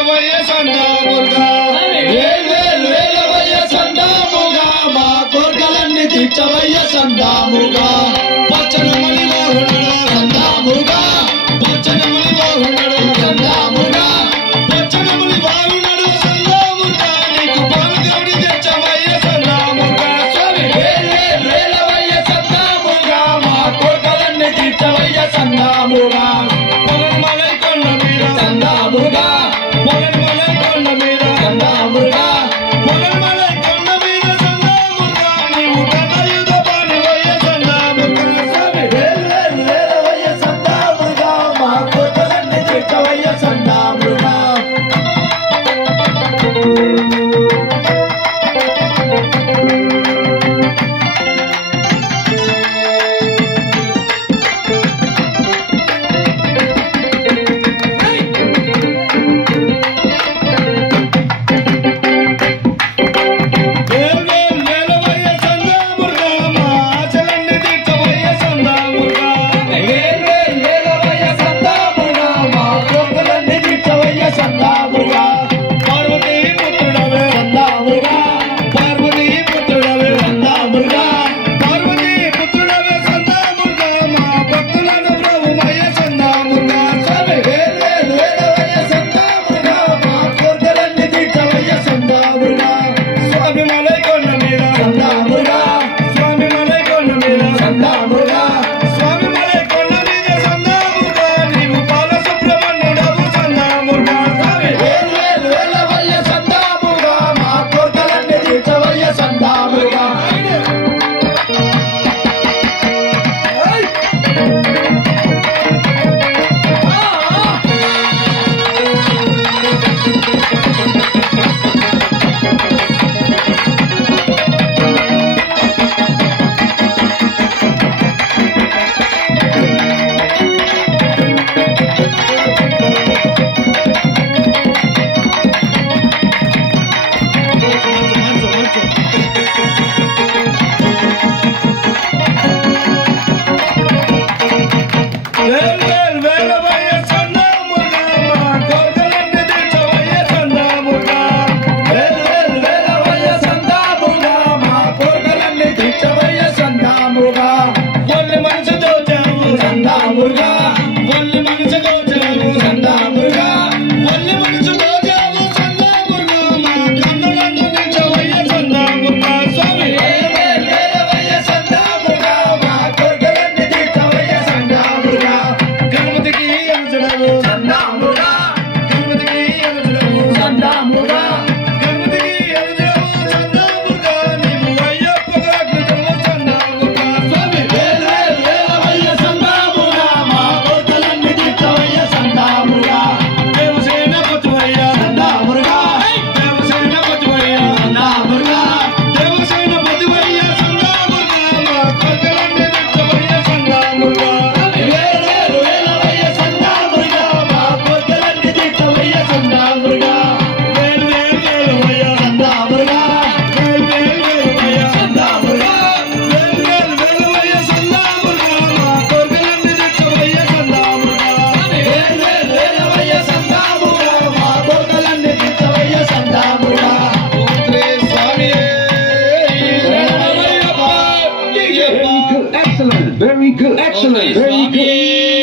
తీర్చవయ్య సందాముగా వేలవయ్య సందాముగా మా కోర్కెలన్నీ తీర్చవయ్య సందాముగా పచ్చనమలి వాహనుడు సందాముగా పచ్చనమలి వాహనుడు సందాముగా పచ్చనమలి వాహనుడు సందాముగా నీకు పాలగౌడి తెచ్చవయ్య సందాముగా స్వామి వేలవయ్య సందాముగా మా కోర్కెలన్నీ తీర్చవయ్య సందాముగా పొలమలై కొండ మీద సందాముగా పొలమలై కొండ మీద సందాముగా పొలమలై కొండ మీద సందాముగా నీవు కథయుధ పానివయ్య సందాముగా స్వామి వేలవయ్య సందాముగా మా కోర్కెలన్నీ తీర్చవయ్య సందాముగా సందాముగా